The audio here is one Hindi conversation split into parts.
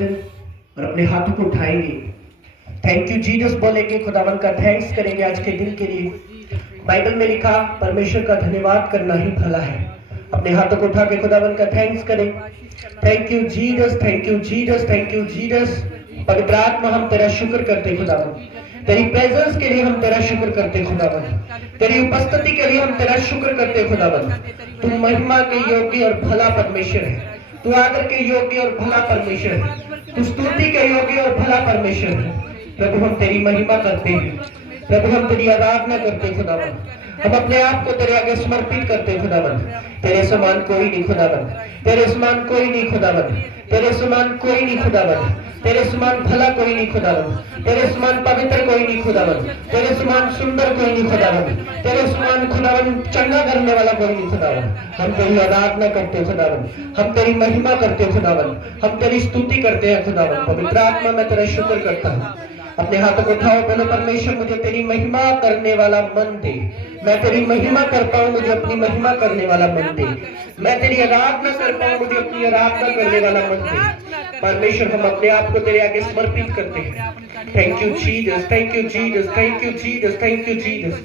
वचन और अपने हाथों को उठाएंगे, थैंक यू जीसस बोलेंगे, खुदावन का थैंक्स करेंगे आज के दिन के लिए। बाइबल में लिखा परमेश्वर का धन्यवाद करना ही भला है। अपने हाथों को उठा के खुदावन का थैंक्स करें। Thank you Jesus, thank you Jesus, thank you Jesus. पवित्र आत्मा हम तेरा शुक्र करते खुदावन, तेरी प्रेजेंस के लिए हम तेरा शुक्र करते खुदावन, तेरी उपस्थिति के लिए हम तेरा शुक्र करते खुदावन। तू महिमा के योग्य और भला परमेश्वर है, तू आदर के योग्य और भला परमेश्वर है, तू स्तुति के योग्य और भला परमेश्वर है। प्रभु हम तेरी महिमा करते हैं, प्रभु हम तेरी आराधना करते खुदावन, हम अपने आप को तेरे आगे समर्पित करते खुदावन। तेरे समान कोई नहीं खुदावन, तेरे समान कोई नहीं खुदावन, तेरे समान कोई नहीं खुदावन, तेरे समान भला कोई नहीं खुदावन, तेरे समान पवित्र कोई नहीं खुदावन, तेरे समान सुंदर कोई नहीं खुदावन, तेरे समान खुदावन चंगा करने वाला कोई नहीं खुदावन। हम तेरी आराधना करते खुदावन, हम तेरी महिमा करते खुदावन, हम तेरी स्तुति करते हैं खुदावन। पवित्र आत्मा मैं तेरा शुक्र करता हूँ। अपने हाथों को उठाओ, बोलो परमेश्वर मुझे तेरी महिमा करने वाला मन दे। मैं तेरी महिमा कर पाऊं, मुझे अपनी महिमा करने वाला मन दे। मैं तेरी आराधना कर पाऊं, मुझे अपनी आराधना करने वाला मन दे। परमेश्वर हम अपने आप को तेरे आगे समर्पित करते हैं। Thank you Jesus, thank you Jesus, thank you Jesus, thank you Jesus.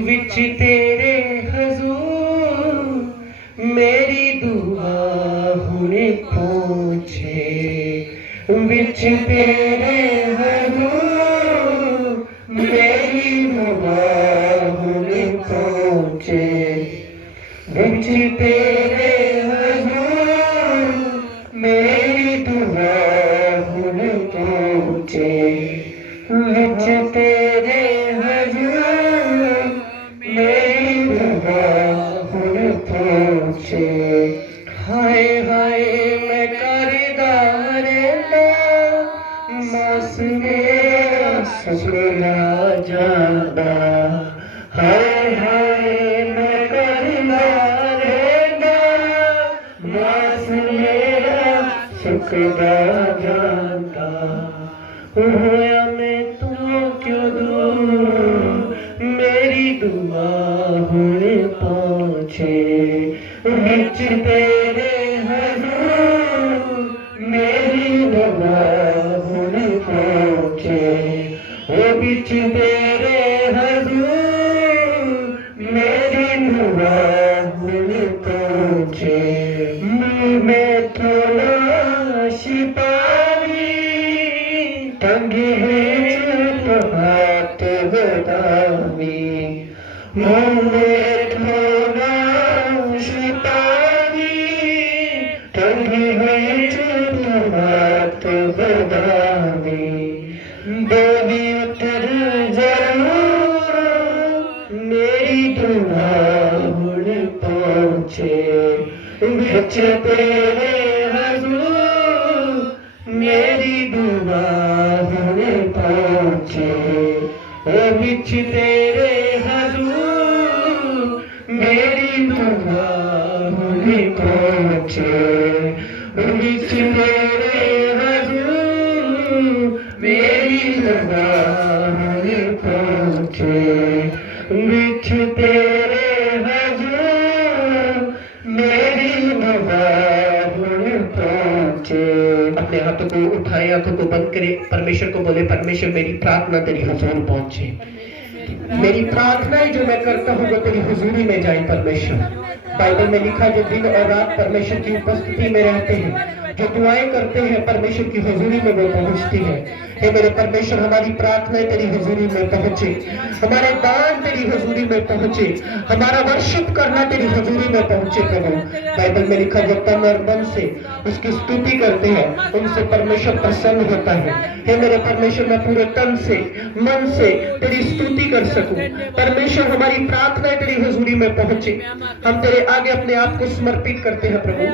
विच तेरे हुजूर मेरी दुआ हुने पहुंचे, विच तेरे हुजूर मेरी दुआ हुने पहुंचे, विच तेरे हुजूर मेरी दुआ हुने पहुंचे, विच तेरे हुजूर मेरी दुआ हुने पहुंचे। हाय हाय मैं करदार मस मेरा शुक्रा जादा, हाय हाय मैं करदार मस मेरा शुक्रा जादा। होया मैं तू क्यों दूर मेरी दुआ होने पहुंचे, विच तेरे हुजूर मेरी दुआ होने पहुंचे, ओ विच तेरे हुजूर मेरी दुआ होने पहुंचे। मैं थोड़ा शिपावी टंगी हुई हाथ बतावी, मुझे थोड़ा शिपावी टंगी हुई हाथ बतावी। देवी उतर जरूर मेरी दुआ हुने पहुंचे, विच तेरे हुजूर मेरी दुआ हुने पहुंचे, विच तेरे हुजूर मेरी दुआ हुने पहुंचे, विच तेरे हुजूर मेरी दुआ हुने पहुंचे, विच तेरे हुजूर मेरी दुआ हुने पहुंचे। अपने हाथों को उठाए, आंखों को बंद करें, परमेश्वर को बोले परमेश्वर मेरी प्रार्थना तेरी हुजूर पहुंचे, मेरी प्रार्थनाएं जो मैं करता हूँ वो तेरी हुजूरी में जाए। परमेश्वर बाइबल में लिखा जो दिन और रात परमेश्वर की उपस्थिति में रहते हैं, जो दुआएं करते हैं परमेश्वर की हुजूरी में वो पहुंचती है। हे मेरे परमेश्वर हमारी प्रार्थनाएं तेरी हुजूरी में पहुंचे, हमारे दान तेरी हुजूरी में पहुंचे, हमारा वर्शिप करना तेरी हुजूरी में पहुंचे। प्रभु बाइबल में लिखा जो तन और मन से उसकी स्तुति करते हैं उनसे परमेश्वर प्रसन्न होता है। हे मेरे परमेश्वर मैं पूरे तन से मन से तेरी स्तुति कर सकूं। परमेश्वर हमारी प्रार्थनाएं तेरी हुजूरी में पहुंचे, हम तेरे आगे अपने आप को समर्पित करते हैं। प्रभु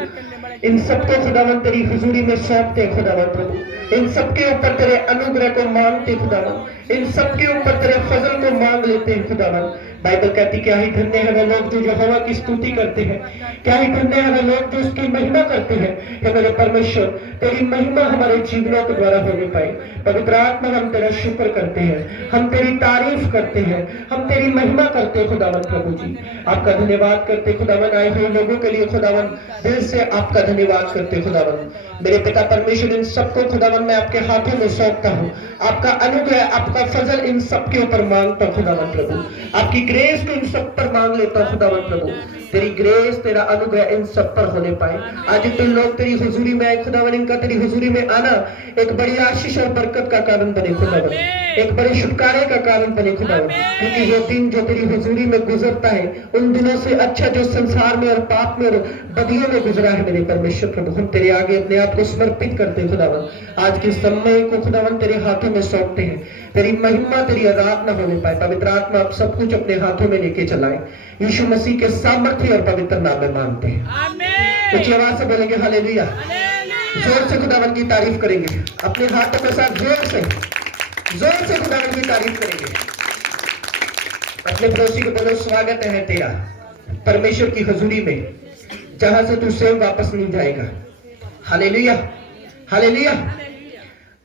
इन सबको खुदावन तेरी हुजूरी में सौंपते खुदावन। प्रभु इन सबके ऊपर तेरे अनुग्रह को मांगते खुदावन, इन सबके ऊपर तेरे फजल को मांग लेते हैं खुदावन। बाइबल कहती क्या ही धन्य है वे लोग जो यहोवा की स्तुति करते हैं, क्या ही धन्य है वे लोग जो उसकी महिमा करते हैं। हे मेरे परमेश्वर, तेरी महिमा हमारे जीवनों के द्वारा होने पाए। पवित्र आत्मा, हम तेरा शुक्र करते हैं, हम तेरी तारीफ करते हैं, हम तेरी महिमा करते हैं खुदावन प्रभु जी। आपका धन्यवाद करते खुदावन, आए हुए लोगों के लिए खुदावन दिल से आपका धन्यवाद करते खुदावन। मेरे पिता परमेश्वर, इन सबको खुदावन मैं आपके हाथों में सौंपता हूँ। आपका अनुग्रह, आपका फजल इन सबके ऊपर मांगता खुदावन प्रभु, आपकी ग्रेस को इन सब पर मांग लेता हूँ खुदावन प्रभु। तेरी ग्रेस, तेरा अनुग्रह इन सब पर होने पाए। आज जितने लोग तेरी हुजूरी में आए खुदावन, इनका तेरी हुजूरी में आना एक बड़ी आशीष और बरकत का कारण बने खुदावन, एक बड़े छुटकारे का कारण बने खुदावन। क्योंकि वो दिन जो तेरी हुजूरी में गुजरता है, उन दिनों से अच्छा जो संसार में और पाप में और बदियों में गुजरा है मेरे परमेश्वर प्रभु, हम तेरे आगे अपने आप को समर्पित करते हैं खुदावन। आज के समय को खुदावन तेरे हाथों में सौंपते हैं, तेरी महिमा, तेरी आराधना होने पाए। पवित्र आत्मा आप सब कुछ अपने हाथों में लेके चलाए। यीशु मसीह के सामर्थ्य और पवित्र नाम में मांगते हैं। ऊंची आवाज से बोलेंगे हालेलुया। जोर से खुदावन की तारीफ करेंगे, अपने हाथों के साथ जोर से खुदावन की तारीफ करेंगे। अपने पड़ोसी को बोलो, स्वागत है तेरा परमेश्वर की हजूरी में, जहां से तू स्वयं वापस नहीं जाएगा। Hallelujah, hallelujah.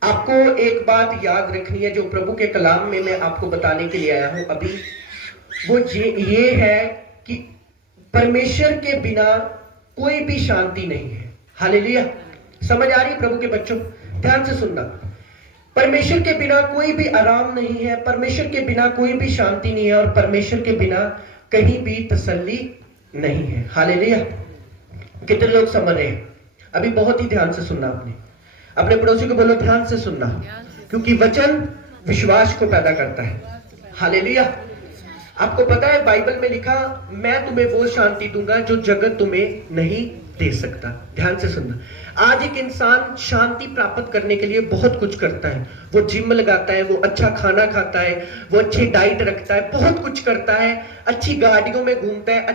आपको एक बात याद रखनी है जो प्रभु के कलाम में मैं आपको बताने के लिए आया हूं अभी, वो ये है कि परमेश्वर के बिना कोई भी शांति नहीं है। हालेलुया। समझ आ रही प्रभु के बच्चों? ध्यान से सुनना। परमेश्वर के बिना कोई भी आराम नहीं है, परमेश्वर के बिना कोई भी शांति नहीं है, और परमेश्वर के बिना कहीं भी तसल्ली नहीं है। हालेलुया। कितने लोग समझ रहे हैं? अभी बहुत ही ध्यान से सुनना। अपने पड़ोसी को बोलो, ध्यान से सुनना, क्योंकि वचन विश्वास को पैदा करता है। हालेलुया। आपको पता है बाइबल में लिखा, मैं तुम्हें वो शांति दूंगा जो जगत तुम्हें नहीं दे सकता। ध्यान से सुनना। आज एक इंसान शांति प्राप्त करने के लिए बहुत कुछ करता है। वो जिम लगाता है, वो अच्छा खाना खाता है, वो अच्छी डाइट रखता है, बहुत कुछ करता है, अच्छी गाड़ियों में घूमता है,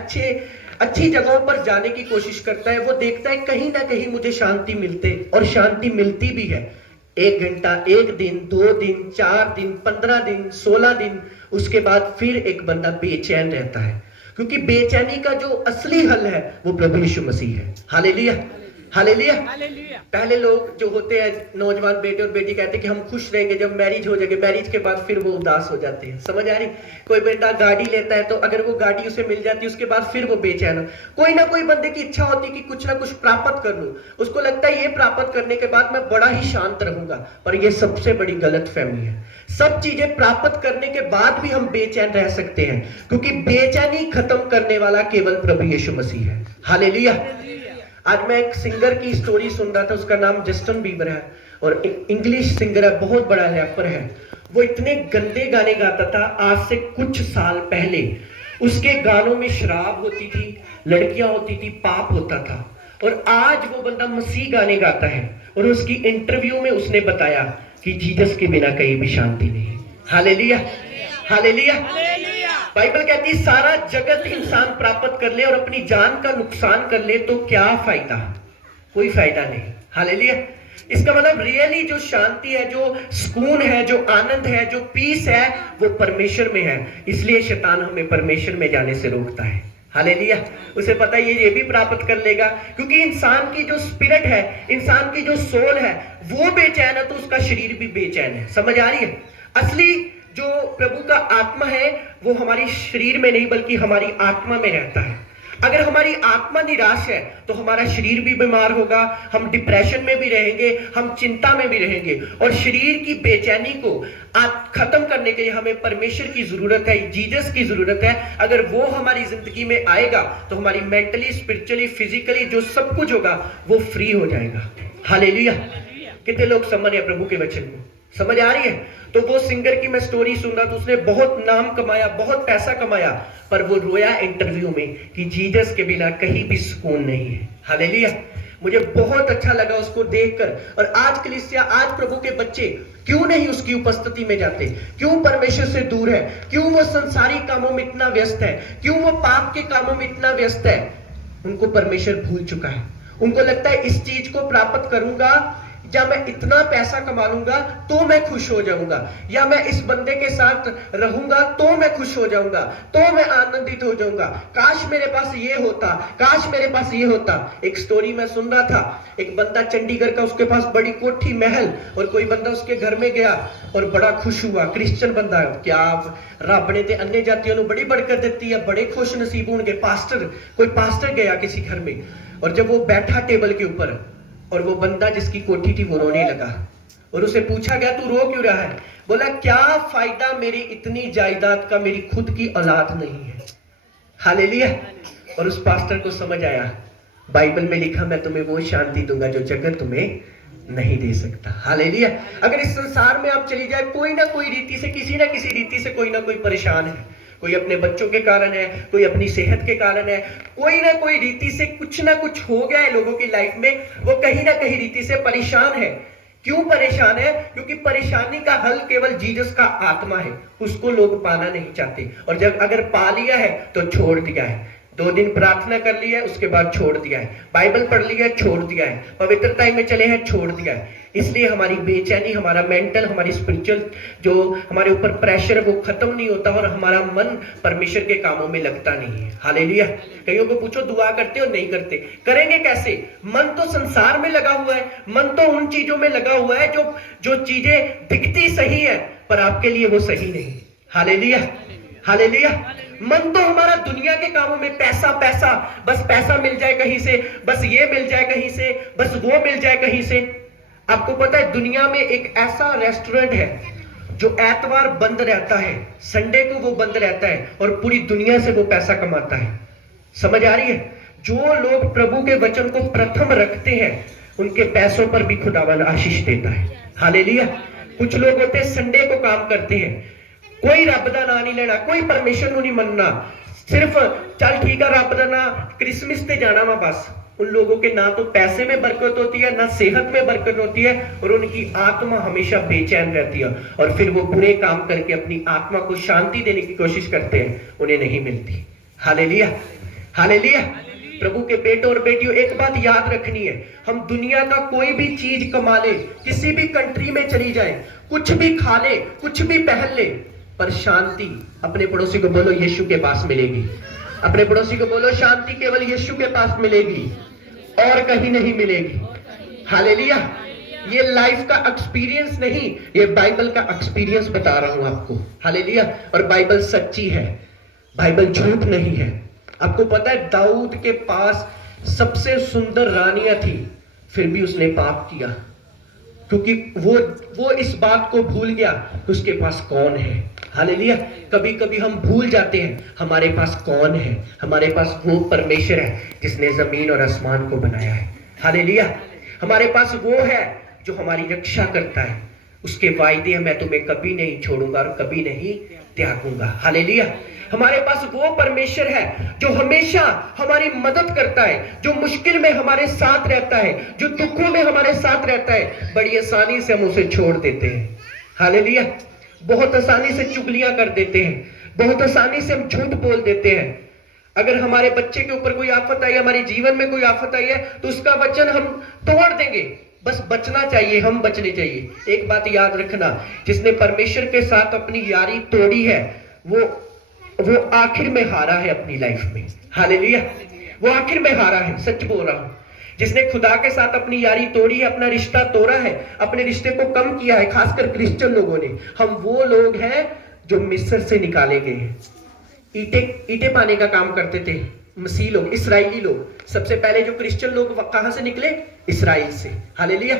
अच्छी जगहों पर जाने की कोशिश करता है। वो देखता है कहीं ना कहीं मुझे शांति मिलते, और शांति मिलती भी है। 1 घंटा, 1 दिन, 2 दिन, 4 दिन, 15 दिन, 16 दिन, उसके बाद फिर एक बंदा बेचैन रहता है, क्योंकि बेचैनी का जो असली हल है वो प्रभु यीशु मसीह है। Hallelujah, hallelujah. पहले लोग जो होते हैं, नौजवान बेटे और बेटी, कहते हैं कि हम खुश रहेंगे जब मैरिज हो जाएगी, मैरिज के बाद फिर वो उदास हो जाते हैं। समझ आ रही? कोई बेटा गाड़ी लेता है तो अगर वो गाड़ी उसे मिल जाती है, उसके बाद फिर वो बेचैन। कोई ना कोई बंदे की इच्छा होती है कि कुछ ना कुछ प्राप्त कर लूं, उसको लगता है ये प्राप्त करने के बाद मैं बड़ा ही शांत रहूंगा। पर ये सबसे बड़ी गलतफहमी है। सब चीजें प्राप्त करने के बाद भी हम बेचैन रह सकते हैं, क्योंकि बेचैनी खत्म करने वाला केवल प्रभु यीशु मसीह है। हालेलुया। आज मैं एक सिंगर की स्टोरी सुन रहा था, उसका नाम जस्टिन बीबर है, और इंग्लिश सिंगर है, बहुत बड़ा रैपर है। वो इतने गंदे गाने गाता था आज से कुछ साल पहले। उसके गानों में शराब होती थी, लड़कियां होती थी, पाप होता था। और आज वो बंदा मसीह गाने गाता है, और उसकी इंटरव्यू में उसने बताया कि जीसस के बिना कहीं भी शांति नहीं। Hallelujah, hallelujah. बाइबल कहती है सारा जगत इंसान प्राप्त कर ले और अपनी जान का नुकसान कर ले तो क्या फायदा? कोई फायदा नहीं। हालेलुया। इसका मतलब रियली जो शांति है, जो सुकून है, जो आनंद है, जो पीस है, वो परमेश्वर में है। इसलिए शैतान हमें परमेश्वर में जाने से रोकता है। हालेलुया। उसे पता है ये भी प्राप्त कर लेगा, क्योंकि इंसान की जो स्पिरिट है, इंसान की जो सोल है, वो बेचैन है तो उसका शरीर भी बेचैन है। समझ आ रही है? असली जो प्रभु का आत्मा है वो हमारी शरीर में नहीं बल्कि हमारी आत्मा में रहता है। अगर हमारी आत्मा निराश है तो हमारा शरीर भी बीमार होगा, हम डिप्रेशन में भी रहेंगे, हम चिंता में भी रहेंगे। और शरीर की बेचैनी को खत्म करने के लिए हमें परमेश्वर की जरूरत है, जीसस की जरूरत है। अगर वो हमारी जिंदगी में आएगा तो हमारी मेंटली, स्पिरिचुअली, फिजिकली जो सब कुछ होगा वो फ्री हो जाएगा। हालेलुया। कितने लोग समझ रहे हैं प्रभु के वचन को? समझ आ रही है? तो वो सिंगर की मैं स्टोरी सुन रहा था, उसने बहुत नाम कमाया, बहुत पैसा कमाया, पर वो रोया इंटरव्यू में कि जीसस के बिना कहीं भी सुकून नहीं है। हालेलुया। मुझे बहुत अच्छा लगा उसको देखकर। और आज कलीसिया, आज प्रभु के बच्चे क्यों नहीं उसकी उपस्थिति में जाते? क्यों परमेश्वर से दूर है? क्यों वो संसारी कामों में इतना व्यस्त है? क्यों वो पाप के कामों में इतना व्यस्त है? उनको परमेश्वर भूल चुका है। उनको लगता है इस चीज को प्राप्त करूंगा, या मैं इतना पैसा कमा लूंगा तो मैं खुश हो जाऊंगा, या मैं इस बंदे के साथ रहूंगा तो मैं खुश हो जाऊंगा, तो मैं आनंदित हो जाऊंगा, काश मेरे पास ये होता, काश मेरे पास ये होता। एक स्टोरी मैं सुन रहा था, एक बंदा चंडीगढ़ का, उसके पास बड़ी कोठी महल, और कोई बंदा उसके घर में गया और बड़ा खुश हुआ, क्रिश्चियन बंदा, क्या रब ने ते अन्य जातियों को बड़ी बरकत देती है, बड़े खुश नसीब होंगे। कोई पास्टर गया किसी घर में, और जब वो बैठा टेबल के ऊपर, और वो बंदा जिसकी कोठी थी वो रोने लगा, और उसे पूछा गया तू रो क्यों रहा है? बोला क्या फायदा मेरी इतनी जायदाद का, मेरी खुद की औलाद नहीं है। हालेलुया। और उस पास्टर को समझ आया, बाइबल में लिखा मैं तुम्हें वो शांति दूंगा जो जगत तुम्हें नहीं दे सकता। हालेलुया। अगर इस संसार में आप चली जाए, कोई ना कोई रीति से, किसी ना किसी रीति से कोई ना कोई परेशान है, कोई अपने बच्चों के कारण है, कोई अपनी सेहत के कारण है, कोई ना कोई रीति से कुछ ना कुछ हो गया है लोगों की लाइफ में, वो कहीं ना कहीं रीति से परेशान है। क्यों परेशान है? क्योंकि परेशानी का हल केवल जीसस का आत्मा है, उसको लोग पाना नहीं चाहते, और जब अगर पा लिया है तो छोड़ दिया है। 2 दिन प्रार्थना कर लिया है, उसके बाद छोड़ दिया है, बाइबल पढ़ लिया है, छोड़ दिया है, पवित्रता में चले हैं, छोड़ दिया है। इसलिए हमारी बेचैनी, हमारा मेंटल, हमारी स्पिरिचुअल जो हमारे ऊपर प्रेशर है वो खत्म नहीं होता, और हमारा मन परमेश्वर के कामों में लगता नहीं है। हालेलुया। कईयों को पूछो दुआ करते हो? नहीं करते। करेंगे कैसे? मन तो संसार में लगा हुआ है, मन तो उन चीजों में लगा हुआ है जो चीजें दिखती सही है पर आपके लिए वो सही नहीं। हालेलुया। हालेलुया। मन तो हमारा दुनिया के कामों में, पैसा पैसा, बस पैसा मिल जाए कहीं से, बस ये मिल जाए कहीं से, बस वो मिल जाए कहीं से। आपको पता है दुनिया में एक ऐसा रेस्टोरेंट है जो एतवार बंद रहता है, संडे को वो बंद रहता है, और पूरी दुनिया से वो पैसा कमाता है। समझ आ रही है? जो लोग प्रभु के वचन को प्रथम रखते हैं उनके पैसों पर भी खुदावन आशीष देता है। हालेलुया। कुछ लोग होते हैं संडे को काम करते हैं, कोई रब दा ना नहीं लेना, कोई परमेश्वर को नहीं मनना, सिर्फ चल ठीक है रब दा ना क्रिसमस ते जाना वा बस। उन लोगों के ना तो पैसे में बरकत होती है, ना सेहत में बरकत होती है, और उनकी आत्मा हमेशा बेचैन रहती है, और फिर वो बुरे काम करके अपनी आत्मा को शांति देने की कोशिश करते हैं, उन्हें नहीं मिलती। हालेलुया। हालेलुया। प्रभु के बेटों और बेटियों, एक बात याद रखनी है, हम दुनिया का कोई भी चीज कमा ले, किसी भी कंट्री में चली जाए, कुछ भी खा ले, कुछ भी पहन ले, पर शांति अपने पड़ोसी को बोलो यीशु के पास मिलेगी। अपने पड़ोसी को बोलो शांति केवल यीशु के पास मिलेगी और कहीं नहीं मिलेगी। हालेलुया। ये लाइफ का एक्सपीरियंस नहीं, ये बाइबल का एक्सपीरियंस बता रहा हूं आपको। हालेलुया। और बाइबल सच्ची है, बाइबल झूठ नहीं है। आपको पता है दाऊद के पास सबसे सुंदर रानियां थी, फिर भी उसने पाप किया, क्योंकि वो इस बात को भूल गया कि उसके पास कौन है। हालेलुया। कभी कभी हम भूल जाते हैं हमारे पास कौन है। हमारे पास वो परमेश्वर है जिसने जमीन और आसमान को बनाया है। हालेलुया। हमारे पास वो है जो हमारी रक्षा करता है, उसके वायदे हैं, मैं तुम्हें कभी नहीं छोड़ूंगा और कभी नहीं त्यागूंगा। हालेलुया। हमारे पास वो परमेश्वर है जो हमेशा हमारी मदद करता है, जो मुश्किल में हमारे साथ रहता है, जो दुखों में हमारे साथ रहता है। बड़ी आसानी से हम उसे छोड़ देते हैं। हालेलुया। बहुत आसानी से चुगलियां कर देते हैं, बहुत आसानी से हम झूठ बोल देते हैं। अगर हमारे बच्चे के ऊपर कोई आफत आई, हमारे जीवन में कोई आफत आई है, तो उसका वचन हम तोड़ देंगे। बस बचना चाहिए, हम बचने चाहिए। एक बात याद रखना, जिसने परमेश्वर के साथ अपनी यारी तोड़ी है वो आखिर में हारा है अपनी लाइफ में। हालेलुया। वो आखिर में हारा है, सच बोल रहा हूं। जिसने खुदा के साथ अपनी यारी तोड़ी है, अपना रिश्ता तोड़ा है, अपने रिश्ते को कम किया है, खासकर क्रिश्चियन लोगों ने। हम वो लोग हैं जो मिस्र से निकाले गए हैं। ईटे पाने का काम करते थे मसीह लोग, इसराइली लोग। सबसे पहले जो क्रिश्चियन लोग कहां से निकले? इसराइल से। हालेलुया।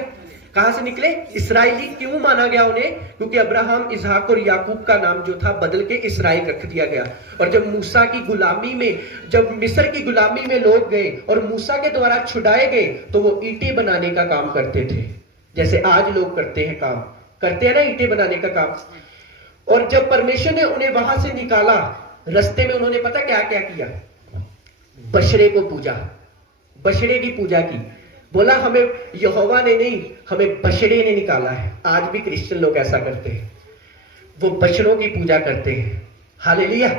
कहां से निकले? इसराइली। क्यों माना गया उन्हें? क्योंकि अब्राहम, इसहाक और याकूब का नाम जो था बदल के इसराइल रख दिया गया। और जब मूसा की गुलामी में, जब मिस्र की गुलामी में लोग गए और मूसा के द्वारा छुड़ाए गए, तो वो ईंटें बनाने का काम करते थे, जैसे आज लोग करते हैं काम, करते हैं ना ईंटें बनाने का काम। और जब परमेश्वर ने उन्हें वहां से निकाला, रास्ते में उन्होंने पता क्या क्या किया? बछड़े को पूजा, बछड़े की पूजा की। बोला हमें यहोवा ने नहीं, हमें बछड़े ने निकाला है। आज भी क्रिश्चियन लोग ऐसा करते हैं, वो बछड़ों की पूजा करते हैं। हालेलुया।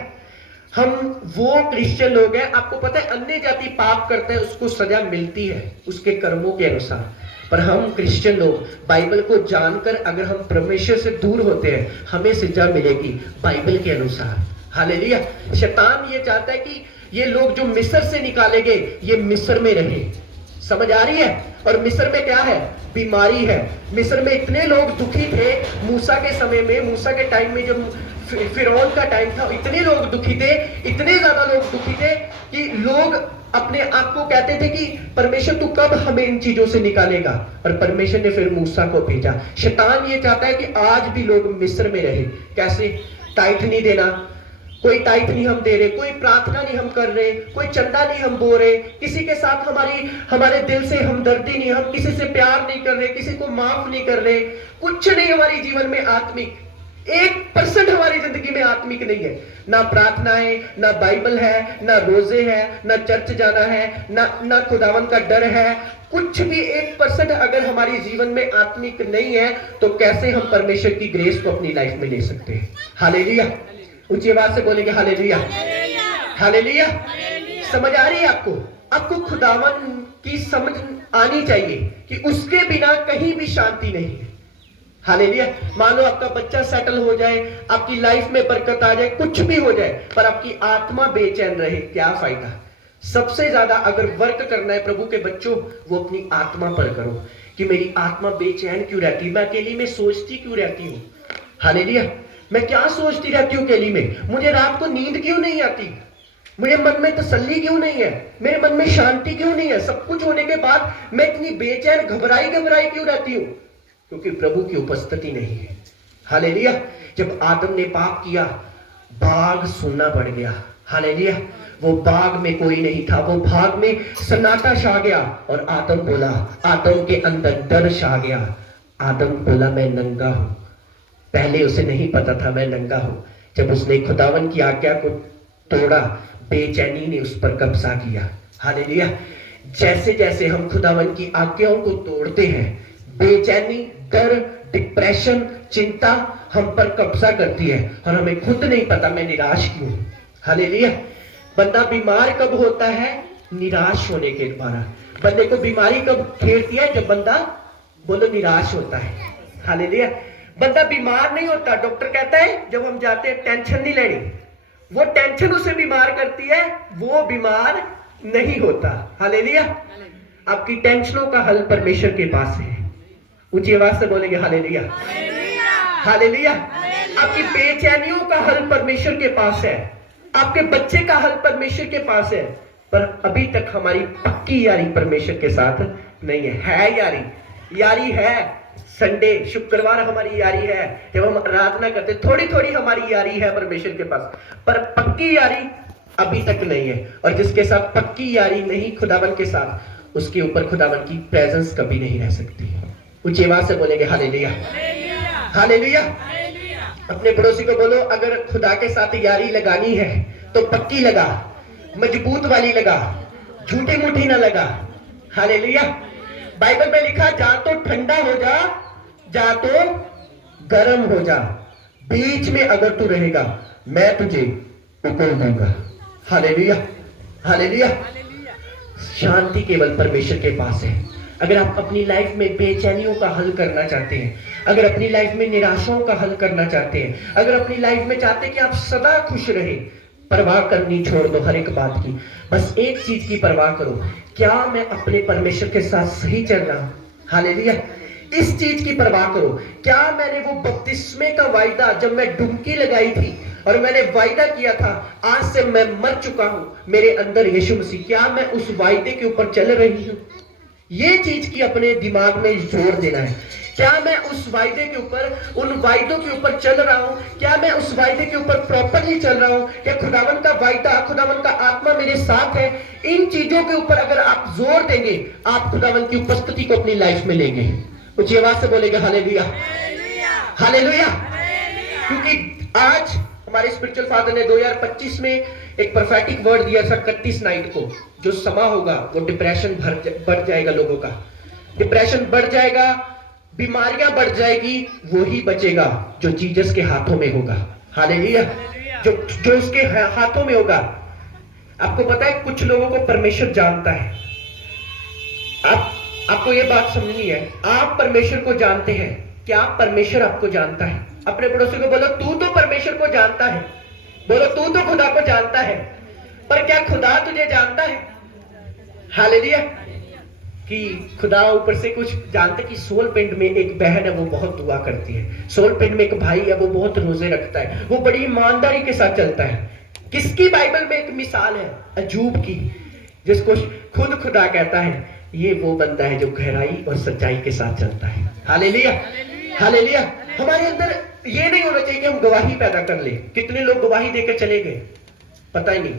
हम वो क्रिश्चियन लोग हैं। आपको पता है अन्य जाति पाप करते हैं, उसको सजा मिलती है उसके कर्मों के अनुसार, पर हम क्रिश्चियन लोग बाइबल को जानकर अगर हम परमेश्वर से दूर होते हैं, हमें सजा मिलेगी बाइबल के अनुसार। हालेलुया। शैतान ये चाहता है कि ये लोग जो मिस्र से निकाले गए, ये मिस्र में रहे। समझ आ रही है? और मिस्र में क्या है? बीमारी है। मिस्र में इतने लोग दुखी थे मूसा के समय में, मूसा के टाइम में, जब फिरौन का टाइम था, इतने लोग दुखी थे, इतने ज्यादा लोग दुखी थे कि लोग अपने आप को कहते थे कि परमेश्वर तू कब हमें इन चीजों से निकालेगा। और परमेश्वर ने फिर मूसा को भेजा। शैतान ये चाहता है कि आज भी लोग मिस्र में रहे। कैसे? टाइट नहीं देना, कोई टाइट नहीं हम दे रहे, कोई प्रार्थना नहीं हम कर रहे, कोई चंदा नहीं हम बो रहे, किसी के साथ हमारे दिल से हमदर्दी नहीं, हम किसी से प्यार नहीं कर रहे, किसी को माफ नहीं कर रहे, कुछ नहीं हमारे जीवन में आत्मिक, 1% हमारी जिंदगी में आत्मिक नहीं है। ना प्रार्थनाएं, ना बाइबल है, ना रोजे है, ना चर्च जाना है, ना खुदावन का डर है, कुछ भी 1% अगर हमारी जीवन में आत्मिक नहीं है, तो कैसे हम परमेश्वर की ग्रेस को अपनी लाइफ में ले सकते हैं? हालेलुया। ऊंची आवाज से बोलेंगे हालेलुया, हालेलुया। समझ आ रही है आपको? आपको खुदावन की समझ आनी चाहिए कि उसके बिना कहीं भी शांति नहीं है। हालेलुया। मान लो आपका बच्चा सेटल हो जाए, आपकी लाइफ में बरकत आ जाए, कुछ भी हो जाए, पर आपकी आत्मा बेचैन रहे, क्या फायदा? सबसे ज्यादा अगर वर्क करना है प्रभु के बच्चों, वो अपनी आत्मा पर करो कि मेरी आत्मा बेचैन क्यों रहती है, मैं अकेली में सोचती क्यों रहती हूँ। हालेलुया। मैं क्या सोचती रहती हूँ अकेली में? मुझे रात को नींद क्यों नहीं आती? मेरे मन में तसल्ली क्यों नहीं है? मेरे मन में शांति क्यों नहीं है? सब कुछ होने के बाद मैं इतनी बेचैन घबराई क्यों रहती हूँ? क्योंकि प्रभु की उपस्थिति नहीं है। हालेलुया। जब आदम ने पाप किया, बाग सुनना पड़ गया। हालेलुया। वो बाग में कोई नहीं था, वो बाग में सन्नाटा छा गया और आदम बोला, आदम के अंदर डर छा गया। आदम बोला मैं नंगा हूं। पहले उसे नहीं पता था मैं नंगा हूं। जब उसने खुदावन की आज्ञा को तोड़ा, बेचैनी ने उस पर कब्जा किया। हालेलुया। जैसे जैसे हम खुदावन की आज्ञाओं को तोड़ते हैं, बेचैनी, डर, डिप्रेशन, चिंता हम पर कब्जा करती है और हमें खुद नहीं पता मैं निराश क्यों। हालेलुया। बंदा बीमार कब होता है? निराश होने के द्वारा। बंदे को बीमारी कब घेरती है? जब बंदा, बोलो, निराश होता है। हालेलुया। बंदा बीमार नहीं होता, डॉक्टर कहता है जब हम जाते हैं टेंशन नहीं लेनी, वो टेंशन उसे बीमार करती है, वो बीमार नहीं होता। हालेलुया। आपकी टेंशनों का हल परमेश्वर के पास है। ऊंची आवाज से बोलेंगे हालेलुया, हालेलुया। आपकी बेचैनियों का हल परमेश्वर के पास है, आपके बच्चे का हल परमेश्वर के पास है। पर अभी तक हमारी पक्की यारी परमेश्वर के साथ नहीं है यारी, यारी है। संडे, शुक्रवार हमारी यारी है, जब हम आराधना करते, थोड़ी थोड़ी हमारी यारी है परमेश्वर के पास, पर पक्की यारी अभी तक नहीं है। और जिसके साथ पक्की यारी नहीं खुदावन के साथ, उसके ऊपर खुदावन की प्रेजेंस कभी नहीं रह सकती। ऊंची आवाज से बोलेंगे हालेलुया, हालेलुया। अपने पड़ोसी को बोलो, अगर खुदा के साथ यारी लगानी है तो पक्की लगा, मजबूत वाली लगा, झूठी मूठी ना लगा। हालेलुया। बाइबल में लिखा, जा तो ठंडा हो जा, जा तो गर्म हो जा, बीच में अगर तू रहेगा मैं तुझे उकल दूंगा। Hallelujah, hallelujah. शांति केवल परमेश्वर के पास है। अगर आप अपनी लाइफ में बेचैनियों का हल करना चाहते हैं, अगर अपनी लाइफ में निराशाओं का हल करना चाहते हैं, अगर अपनी लाइफ में चाहते हैं कि आप सदा खुश रहे, परवाह करनी छोड़ दो हर एक बात की। बस एक चीज की परवाह करो, क्या मैं अपने परमेश्वर के साथ सही चल रहा हूं? हालेलुया। इस चीज की परवाह करो, क्या मैंने वो बपतिस्मे का वायदा, जब मैं डुबकी लगाई थी और मैंने वायदा किया था आज से मैं मर चुका हूं, मेरे अंदर यीशु मसीह, क्या मैं उस वायदे के ऊपर चल रही हूं? ये चीज की अपने दिमाग में जोर देना है। क्या मैं उस वायदे के ऊपर, उन वायदों के ऊपर चल रहा हूं? क्या मैं उस वायदे के ऊपर प्रॉपरली चल रहा हूं? क्या खुदावन का वायदा, खुदावन का आत्मा मेरे साथ है? इन चीजों के ऊपर अगर आप जोर देंगे, आप खुदावन की उपस्थिति को अपनी लाइफ में लेंगे। कुछ आवाज से बोलेंगे हालेलुया, हालेलुया। क्योंकि आज हमारे स्पिरिचुअल फादर ने 2025 में एक प्रोफेटिक वर्ड दिया था 31 नाइट को, जो समा होगा वो डिप्रेशन बढ़ जाएगा, लोगों का डिप्रेशन बढ़ जाएगा, बीमारियां बढ़ जाएगी, वो ही बचेगा जो जीसस के हाथों में होगा। हालेलुया। जो उसके हाथों में होगा। आपको पता है कुछ लोगों को परमेश्वर जानता है। आपको ये बात समझनी है, आप परमेश्वर को जानते हैं, क्या परमेश्वर आपको जानता है? अपने पड़ोसी को बोलो, तू तो परमेश्वर को जानता है। बोलो, तू तो खुदा को जानता है, पर क्या खुदा तुझे जानता है? हालेलुया। कि खुदा ऊपर से कुछ जानते कि सोल पिंड में एक बहन है, वो बहुत दुआ करती है। सोल पिंड में एक भाई है, वो बहुत रोजे रखता है, वो बड़ी ईमानदारी के साथ चलता है। किसकी बाइबल में एक मिसाल है? अजूब की, जिसको खुद खुदा कहता है ये वो बंदा है जो गहराई और सच्चाई के साथ चलता है। Hallelujah, hallelujah. हमारे अंदर ये नहीं होना चाहिए कि हम गवाही पैदा कर ले। कितने लोग गवाही देकर चले गए पता ही नहीं,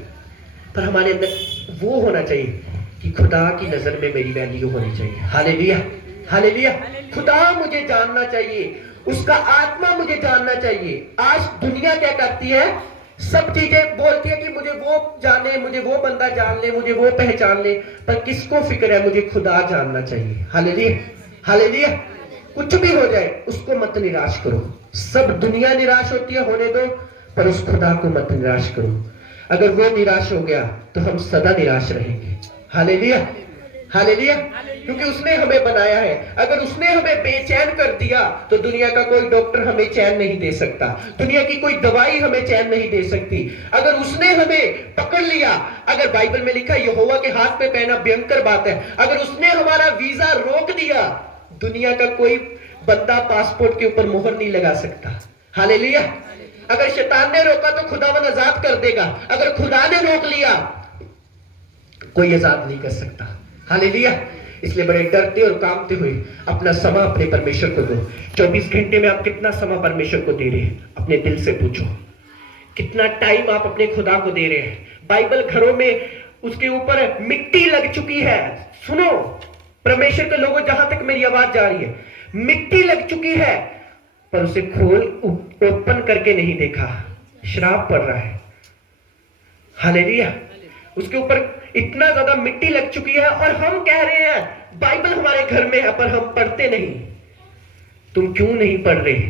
पर हमारे अंदर वो होना चाहिए कि खुदा की नजर में मेरी वैल्यू होनी चाहिए। Hallelujah, hallelujah. खुदा मुझे जानना चाहिए, उसका आत्मा मुझे जानना चाहिए। आज दुनिया क्या करती है? सब चीजें बोलती है कि मुझे वो जाने, मुझे वो बंदा जान ले, मुझे वो पहचान ले, पर किसको फिक्र है? मुझे खुदा जानना चाहिए। Hallelujah, hallelujah. कुछ भी हो जाए उसको मत निराश करो। सब दुनिया निराश होती है, होने दो, पर उस खुदा को मत निराश करो। अगर वो निराश हो गया तो हम सदा निराश रहेंगे। Hallelujah, hallelujah. क्योंकि उसने हमें बनाया है। अगर उसने हमें बेचैन कर दिया तो दुनिया का कोई डॉक्टर हमें चैन नहीं दे सकता, दुनिया की कोई दवाई हमें चैन नहीं दे सकती। अगर उसने हमें पकड़ लिया, अगर बाइबल में लिखा है यहोवा के हाथ में पहना भयंकर बात है, अगर उसने हमारा वीजा रोक दिया, दुनिया का कोई बंदा पासपोर्ट के ऊपर मोहर नहीं लगा सकता। हालेलुया। अगर शैतान ने रोका तो खुदावन आजाद कर देगा, अगर खुदा ने रोक लिया कोई आजाद नहीं कर सकता। हालेलुया। इसलिए बड़े डरते और कांपते हुए अपना समय अपने परमेश्वर को दो। 24 घंटे में आप कितना समय परमेश्वर को दे रहे हैं? अपने दिल से पूछो, कितना टाइम आप अपने खुदा को दे रहे हैं? बाइबल घरों में उसके ऊपर मिट्टी लग चुकी है। सुनो परमेश्वर के लोगों, जहां तक मेरी आवाज जा रही है, मिट्टी लग चुकी है, पर उसे खोल ओपन करके नहीं देखा, श्राप पड़ रहा है। हालेलुया। उसके ऊपर इतना ज्यादा मिट्टी लग चुकी है और हम कह रहे हैं बाइबल हमारे घर में है, पर हम पढ़ते नहीं। तुम क्यों नहीं पढ़ रहे?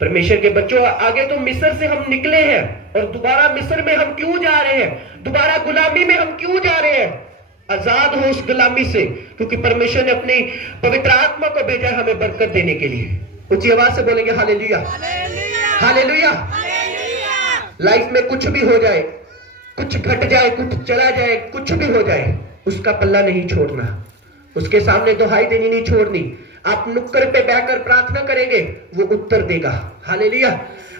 परमेश्वर के बच्चों, आगे तो मिस्र से हम निकले हैं और दोबारा मिस्र में हम क्यों जा रहे हैं? दोबारा गुलामी में हम क्यों जा रहे हैं? आजाद हो उस गुलामी से, क्योंकि परमेश्वर ने अपनी पवित्र आत्मा को भेजा हमें बरकत देने के लिए। ऊंची आवाज से बोलेंगे हालेलुया, हालेलुया। लाइफ में कुछ भी हो जाए, कुछ घट जाए, कुछ चला जाए, कुछ भी हो जाए, उसका पल्ला नहीं छोड़ना, उसके सामने दुहाई देनी नहीं छोड़नी। आप नुक्कड़ पे बैठकर प्रार्थना करेंगे, वो उत्तर देगा। हालेलुया।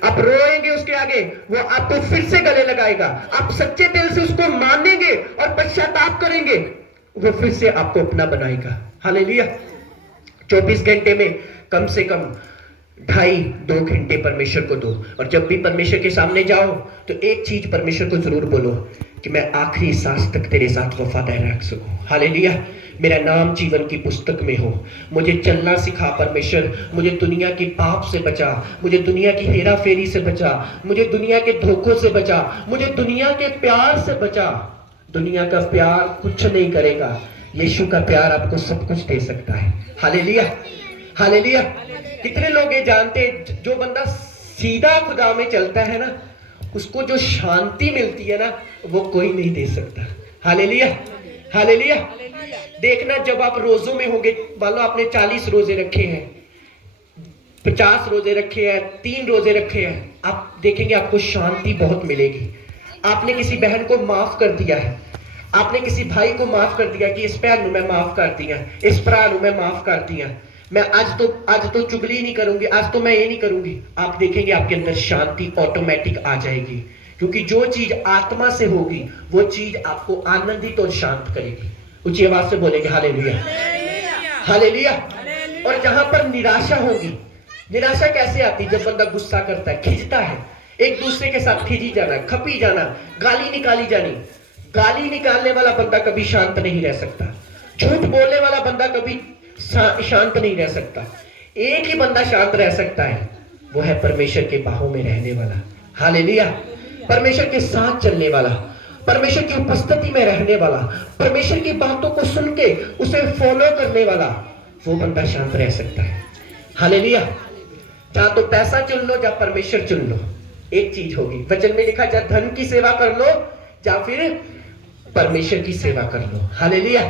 आप रोएंगे उसके आगे, वो आपको फिर से गले लगाएगा। आप सच्चे दिल से उसको मानेंगे और पश्चाताप करेंगे, वो फिर से आपको अपना बनाएगा। हालेलुया। 24 घंटे में कम से कम 2.5-2 घंटे परमेश्वर को दो। और जब भी परमेश्वर के सामने जाओ तो एक चीज परमेश्वर को जरूर बोलो कि मैं आखिरी सांस तक तेरे साथ वफादार रह सकूं। हालेलुया। मेरा नाम जीवन की पुस्तक में हो। मुझे चलना सिखा परमेश्वर, मुझे दुनिया के पाप से बचा, मुझे दुनिया की हेरा फेरी से बचा, मुझे दुनिया के धोखों से बचा, मुझे दुनिया के प्यार से बचा। दुनिया का प्यार कुछ नहीं करेगा, यीशु का प्यार आपको सब कुछ दे सकता है। Hallelujah, hallelujah. कितने लोग ये जानते हैं, जो बंदा सीधा खुदा में चलता है ना, उसको जो शांति मिलती है ना, वो कोई नहीं दे सकता। Hallelujah, hallelujah. देखना जब आप रोजों में होंगे, मान लो आपने 40 रोजे रखे हैं, 50 रोजे रखे हैं, 3 रोजे रखे हैं, आप देखेंगे आपको शांति बहुत मिलेगी। आपने किसी बहन को माफ कर दिया है, आपने किसी भाई को माफ कर दिया कि इस भैन मैं माफ कर दिया, इस भरा मैं माफ कर दिया, मैं आज तो चुगली नहीं करूंगी, आज तो मैं ये नहीं करूंगी। आप देखेंगे आपके अंदर शांति ऑटोमेटिक आ जाएगी, क्योंकि जो चीज आत्मा से होगी वो चीज आपको आनंदित और शांत करेगी। ऊंची आवाज से बोलेंगे हालेलुया, हालेलुया। और जहां पर निराशा होगी, निराशा कैसे आती? जब बंदा गुस्सा करता है, खिंचता है, एक दूसरे के साथ खिंची जाना, खपी जाना, गाली निकाली जानी। गाली निकालने वाला बंदा कभी शांत नहीं रह सकता, झूठ बोलने वाला बंदा कभी शांत नहीं रह सकता। एक ही बंदा शांत रह सकता है, वो है परमेश्वर के बाहों में रहने वाला। हालेलुया। परमेश्वर के साथ चलने वाला, परमेश्वर की उपस्थिति में रहने वाला, परमेश्वर की बातों को सुन के उसे फॉलो करने वाला, वो बंदा शांत रह सकता है। हालेलुया। चाहे तो पैसा चुन लो या परमेश्वर चुन लो, एक चीज होगी। वचन में लिखा, चाहे धन की सेवा कर लो या फिर परमेश्वर की सेवा कर लो। Hallelujah,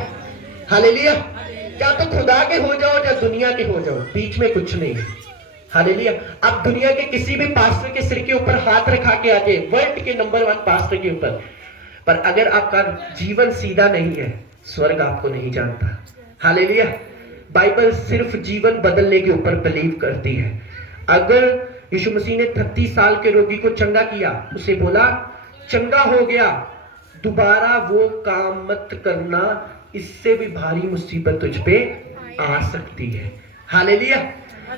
hallelujah. या तो खुदा के हो जाओ या दुनिया के हो जाओ, बीच में कुछ नहीं है। हालेलुया। आप दुनिया के किसी भी पास्टर के सिर के ऊपर हाथ रखा के आके, वर्ल्ड के नंबर 1 पास्टर के ऊपर, पर अगर आपका जीवन सीधा नहीं है, स्वर्ग आपको नहीं जानता। हालेलुया। बाइबल सिर्फ जीवन बदलने के ऊपर बिलीव करती है। अगर यीशु मसीह ने 33 साल के रोगी को चंगा किया, उसे बोला चंगा हो गया, दोबारा वो काम मत करना, इससे भी भारी मुसीबत तुझ पे आ सकती है। हालेलुया।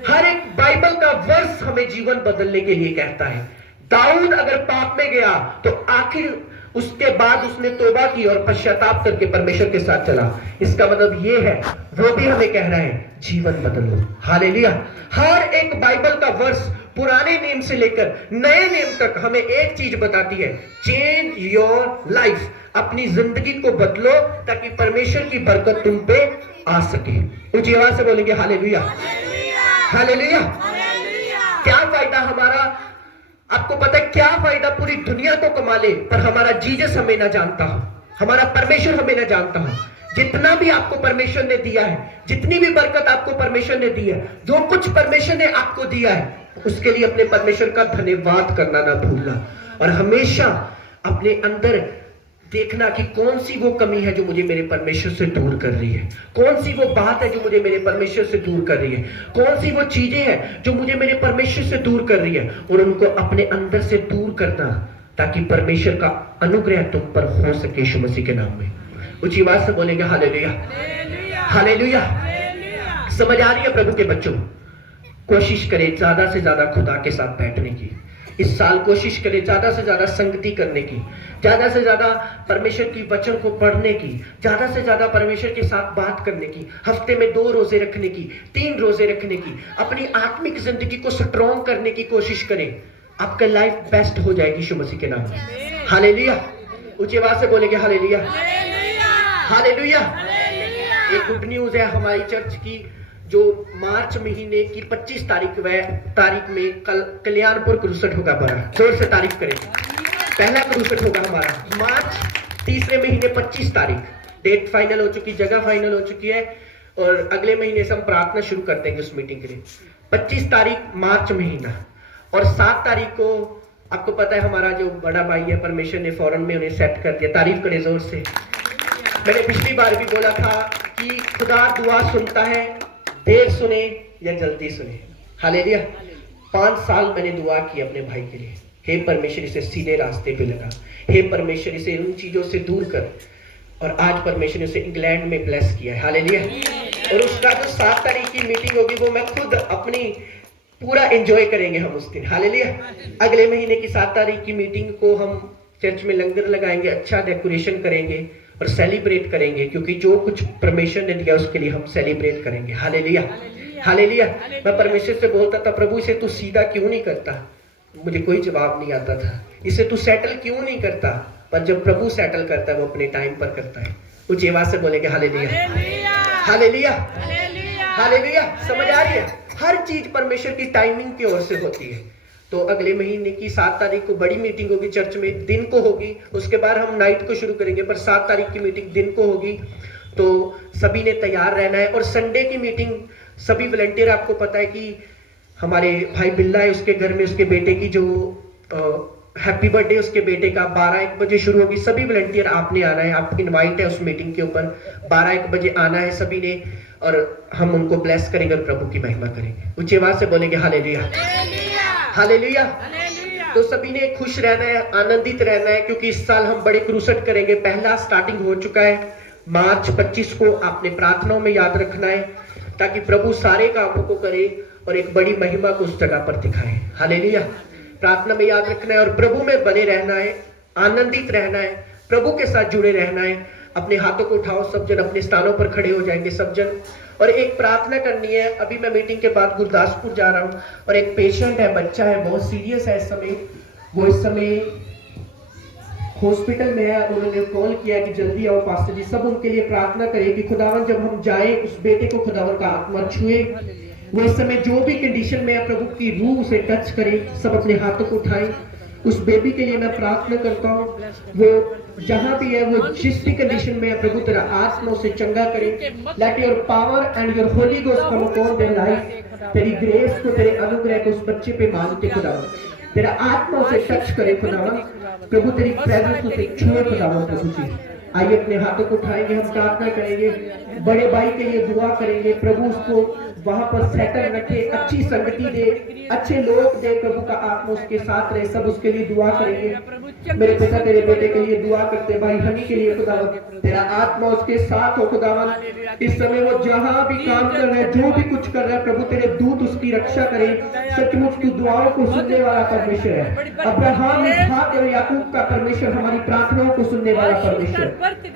हर एक बाइबल का वर्स हमें जीवन बदलने के लिए कहता है। दाऊद अगर पाप में गया तो आखिर उसके बाद उसने तौबा की और पश्चाताप करके परमेश्वर के साथ चला। इसका मतलब ये है, वो भी हमें कह रहा है जीवन बदलो। हालेलुया। हर एक बाइबल का वर्स पुराने नियम से लेकर नए नियम तक हमें एक चीज बताती है, चेंज योर लाइफ। अपनी जिंदगी को बदलो ताकि परमेश्वर की बरकत तुम पे आ सके। ऊंची आवाज से बोलेंगे हालेलुया, हालेलुया। क्या फायदा हमारा, आपको पता है क्या फायदा पूरी दुनिया को कमा ले पर हमारा जीसस हमें ना जानता हो, हमारा परमेश्वर हमें ना जानता हो। जितना भी आपको परमेश्वर ने दिया है, जितनी भी बरकत आपको परमेश्वर ने दी है, जो कुछ परमेश्वर ने आपको दिया है, उसके लिए अपने परमेश्वर का धन्यवाद करना ना भूलना। और हमेशा अपने अंदर देखना कि कौन सी वो कमी है जो मुझे मेरे परमेश्वर से दूर कर रही है, कौन सी वो बात है जो मुझे मेरे परमेश्वर से दूर कर रही है, कौन सी वो चीजें हैं जो मुझे मेरे परमेश्वर से दूर कर रही है, और उनको अपने अंदर से दूर करना ताकि परमेश्वर का अनुग्रह तुम पर हो सके यीशु मसीह के नाम में। ऊंची आवाज से बोलेंगे हालेलुया, हालेलुया। समझ आ रही है प्रभु के बच्चों? कोशिश करें ज्यादा से ज्यादा खुदा के साथ बैठने की। इस साल कोशिश करें ज्यादा से ज्यादा संगति करने की, ज्यादा से ज्यादा परमेश्वर की वचन को पढ़ने की, ज्यादा से ज्यादा परमेश्वर के साथ बात करने की, हफ्ते में 2 रोजे रखने की, 3 रोजे रखने की, अपनी आत्मिक जिंदगी को स्ट्रॉन्ग करने की कोशिश करें। आपका लाइफ बेस्ट हो जाएगी यीशु मसीह के नाम में। हालेलुया। ऊंची आवाज से बोलेंगे हालेलुया, हालेलुया। एक गुड न्यूज है हमारी चर्च की, जो मार्च महीने की 25 तारीख में कल कल्याणपुर क्रूसेड होगा। बड़ा जोर से तारीफ करें। पहला क्रूसेड होगा हमारा मार्च 3 महीने 25 तारीख। डेट फाइनल हो चुकी, जगह फाइनल हो चुकी है, और अगले महीने से हम प्रार्थना शुरू कर देंगे उस मीटिंग के लिए। 25 तारीख मार्च महीना, और 7 तारीख को आपको पता है हमारा जो बड़ा भाई है, परमेश्वर ने फौरन में उन्हें सेट कर दिया। तारीफ करें जोर से। मैंने पिछली बार भी बोला था कि खुदा दुआ सुनता है, देर सुने या जल्दी सुने। हालेलुया। 5 साल मैंने दुआ की अपने भाई के लिए, हे परमेश्वर इसे सीधे रास्ते पे लगा, हे परमेश्वर इसे उन चीजों से दूर कर, और आज परमेश्वर ने उसे इंग्लैंड में ब्लेस किया है। हालेलुया। और उसका जो 7 तारीख की मीटिंग होगी वो मैं खुद अपनी पूरा एंजॉय करेंगे हम उस दिन। हालेलुया। अगले महीने की 7 तारीख की मीटिंग को हम चर्च में लंगर लगाएंगे, अच्छा डेकोरेशन करेंगे और सेलिब्रेट करेंगे, क्योंकि जो कुछ परमेश्वर ने दिया उसके लिए हम सेलिब्रेट करेंगे। Hallelujah, hallelujah. मैं परमेश्वर से बोलता था, प्रभु इसे तू सीधा क्यों नहीं करता? मुझे कोई जवाब नहीं आता था। इसे तू सेटल क्यों नहीं करता? पर जब प्रभु सेटल करता है वो अपने टाइम पर करता है। कुछ आवाज से बोलेंगे हालेलुया, हालेलुया, हालेलुया। समझ आ रही है? हर चीज परमेश्वर की टाइमिंग की ओर से होती है। तो अगले महीने की 7 तारीख को बड़ी मीटिंग होगी चर्च में, दिन को होगी, उसके बाद हम नाइट को शुरू करेंगे, पर 7 तारीख की मीटिंग दिन को होगी। तो सभी ने तैयार रहना है। और संडे की मीटिंग सभी वॉलंटियर, आपको पता है कि हमारे भाई बिल्ला है, उसके घर में उसके बेटे की जो हैप्पी बर्थडे उसके बेटे का 12-1 बजे शुरू होगी। सभी वॉलंटियर आपने आना है, आप इनवाइट है उस मीटिंग के ऊपर। 12-1 बजे आना है सभी ने, और हम उनको ब्लेस करेंगे और प्रभु की महिमा करेंगे। ऊंची आवाज से बोलेंगे हालेलुया, हालेलुया। तो सभी ने खुश रहना है, आनंदित रहना है, क्योंकि इस साल हम बड़े क्रूसेड करेंगे। पहला स्टार्टिंग हो चुका है मार्च 25 को। आपने प्रार्थनाओं में याद रखना है ताकि प्रभु सारे कामों को करे और एक बड़ी महिमा को उस जगह पर दिखाए। हालेलुया। प्रार्थना में याद रखना है और प्रभु में बने रहना है, आनंदित रहना है, प्रभु के साथ जुड़े रहना है। अपने हाथों को उठाओ, सब जन अपने स्थानों पर खड़े हो जाएंगे सब जन, और एक प्रार्थना करनी है। अभी मैं मीटिंग के बाद गुरदासपुर जा रहा हूँ, और एक पेशेंट है, बच्चा है, बहुत सीरियस है इस समय। वो इस समय हॉस्पिटल में है। उन्होंने कॉल किया कि जल्दी आओ पास्टर जी। सब उनके लिए प्रार्थना करें कि खुदावन जब हम जाए उस बेटे को खुदावन का आत्मा छुए। वो इस समय जो भी कंडीशन में है, प्रभु की रूह उसे टच करे। सब अपने हाथों को उठाएं। उस बेबी के लिए मैं प्रार्थना करता हूँ, वो जहां भी है वो जिस भी कंडीशन में है प्रभु तेरा आत्मा उसे चंगा करे। Let your power and your Holi ghost come upon their life. तेरी ग्रेस को, तेरे अनुग्रह को उस बच्चे पे मांगते खुदावन, तेरा आत्मा उसे टच करे खुदावन प्रभु, तेरी प्रेजेंस उसे छुए खुदावन प्रभु जी। आइए अपने हाथों को उठाएंगे, हम प्रार्थना करेंगे, बड़े भाई के लिए दुआ करेंगे, प्रभु उसको वहां पर सेटल रखे, अच्छी संगति दे, अच्छे लोग दे, प्रभु का आत्मा उसके साथ रहे, सब उसके लिए दुआ करेंगे। मेरे पिता तेरे बेटे के लिए दुआ करते, भाई हनी के लिए खुदावन तेरा आत्मा उसके साथ हो खुदावन, इस समय वो जहां भी काम कर रहा है, जो भी कुछ कर रहा है प्रभु तेरे दूत उसकी रक्षा करें। सचमुच तू दुआओं को सुनने वाला परमेश्वर है, अब्राहम, इसहाक और याकूब का परमेश्वर, हमारी प्रार्थनाओं को सुनने वाला परमेश्वर।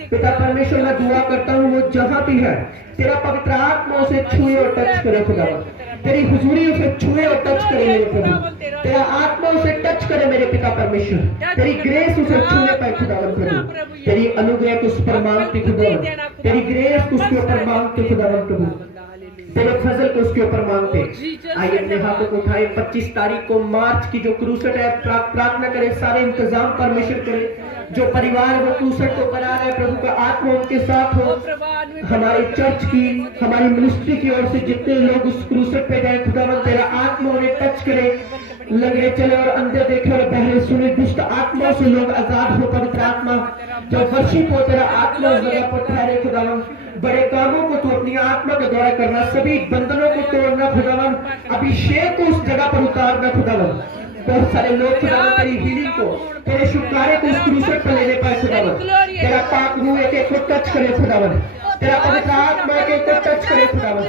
पिता परमेश्वर मैं दुआ करता हूँ वो जहां भी है तेरा पवित्र आत्मा उसे छुए और टच करे खुदावन, तेरी हुजूरी उसे छुए और टच करे मेरे प्रभु, तेरा आत्मा उसे टच करे मेरे पिता परमेश्वर, तेरी ग्रेस उसे छूने पाए खुदावन प्रभु, तेरी अनुग्रह को उस पर मांगते खुदावन, तेरी ग्रेस को उसके ऊपर मांगते खुदावन प्रभु, तेरे फजल को उसके ऊपर मांगते। आइए अपने हाथों को उठाए, 25 तारीख को मार्च की जो क्रूसेट है प्रार्थना करें, सारे इंतजाम परमेश्वर करे, जो परिवार वो क्रूसेट को बना रहे प्रभु का आत्मा उनके साथ हो, हमारे चर्च की, हमारी मिनिस्ट्री की ओर से जितने लोग उस क्रूसेट पे जाए खुदावन तेरा आत्मा उन्हें टच करे, लंगड़े चले और अंधे देखे और बहरे सुने, दुष्ट आत्मा से लोग आजाद हो, पवित्र आत्मा जो वर्षिप हो तेरा आत्मा उस जगह पर ठहरे खुदावन, बड़े कामों को तू अपनी आत्मा के द्वारा करना, सभी बंधनों को तोड़ना खुदावन, अभिषेक को उस जगह पर उतारना खुदावन, बहुत सारे लोग खुदावन तेरी हीलिंग को, तेरे शुभ कार्य को उस क्रूसेट पर लेने पाए खुदावन, तेरा पाक रूह एक एक को टच करे खुदावन, तेरा पवित्र आत्मा एक एक को टच करे खुदावन,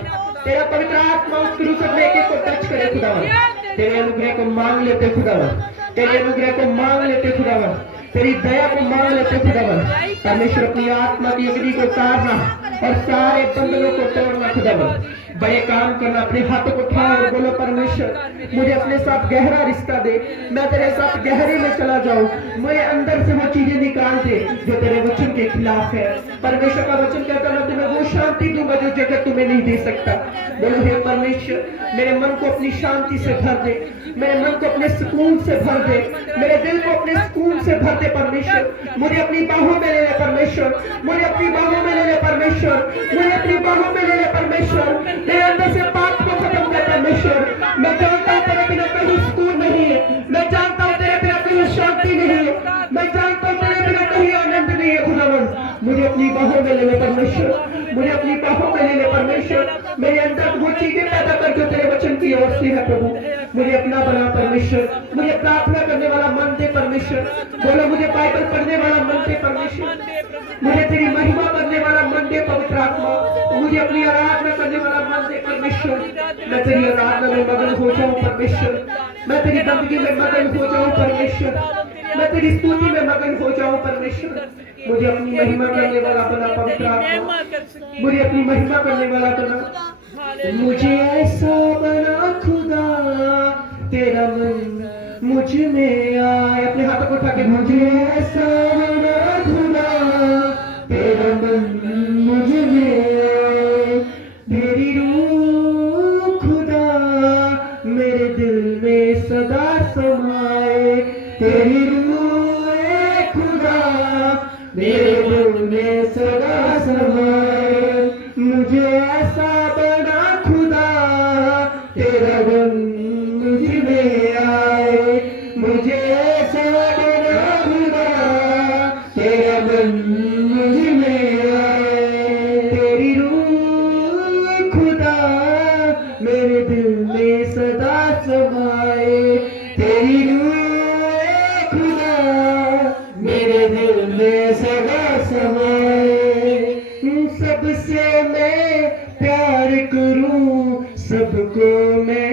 तेरा पवित्र आत्मा उस क्रूसेट में एक एक को टच करे खुदावन, तेरे अनुग्रह को मांग लेते खुदावन, तेरे अनुग्रह को मांग लेते खुदावन, तेरी दया को मांग लेते खुदावन, परमेश्वर अपनी आत्मा की अग्नि को उतारना और सारे बंधनों को तोड़ना खुदावन, बड़े काम करना। अपने हाथों को उठाओ और बोलो परमेश्वर मुझे अपने साथ गहरा रिश्ता दे, मैं तेरे साथ गहरे में चला जाऊं, मेरे अंदर से वो चीजें निकाल दे जो तेरे वचन के खिलाफ है। परमेश्वर का वचन कहता है तुम्हें वो शांति दूंगा जो जगत तुम्हें नहीं दे सकता। बोलो हे परमेश्वर मेरे मन को अपनी शांति से भर दे, मेरे मन को अपने सुकून से भर दे, मेरे दिल को अपने सुकून से भर दे परमेश्वर, मुझे अपनी बाहों में ले ले परमेश्वर, मुझे अपनी बाहों में ले ले परमेश्वर, मुझे अपनी बाहों में ले ले परमेश्वर, मेरे अंदर से पाप को खत्म कर परमेश्वर। मैं जानता हूँ तेरे बिना कहीं सुकून नहीं है, मैं जानता हूँ तेरे बिना कहीं शांति नहीं है, मैं जानता हूँ तेरे बिना कहीं आनंद नहीं है खुदावन, मुझे अपनी बाहों में ले ले परमेश्वर, मुझे अपनी बाहों में ले ले परमेश्वर, मेरे अंदर वो चीजें पैदा कर जो तेरे वचन की ओर से है प्रभु, मुझे अपना बना परमेश्वर, मुझे प्रार्थना करने वाला मन दे परमेश्वर, बोलो मुझे बाइबल पढ़ने वाला मन दे परमेश्वर, मुझे तेरी महिमा करने वाला मन दे पवित्र आत्मा, मुझे अपनी आराधना करने वाला मन दे परमेश्वर, मैं तेरी आराधना में मगन हो जाऊं परमेश्वर, मैं तेरी बंदगी में मगन हो जाऊं परमेश्वर, मैं तेरी स्तुति में मगन हो जाऊं परमेश्वर, मुझे अपनी महिमा करने वाला बना पवित्र आत्मा, मुझे अपनी महिमा करने वाला बना, मुझे ऐसा बना खुदा तेरा मन मुझ में आए। अपने हाथों को उठा के मुझे ऐसा बना खुदा तेरा मन मुझ में आए, तेरी रूह खुदा मेरे दिल में सदा समाए, तेरी रूह खुदा मेरे दिल में सदा समाए, मुझे ऐसा बना खुदा तेरा मन मुझ में आए, मुझे ऐसा बना खुदा तेरा मन मुझ में आए, तेरी रूह खुदा मेरे दिल में सदा समाए, तेरी रूह खुदा मेरे दिल में सदा समाए, सबसे मैं प्यार करूं सबको मैं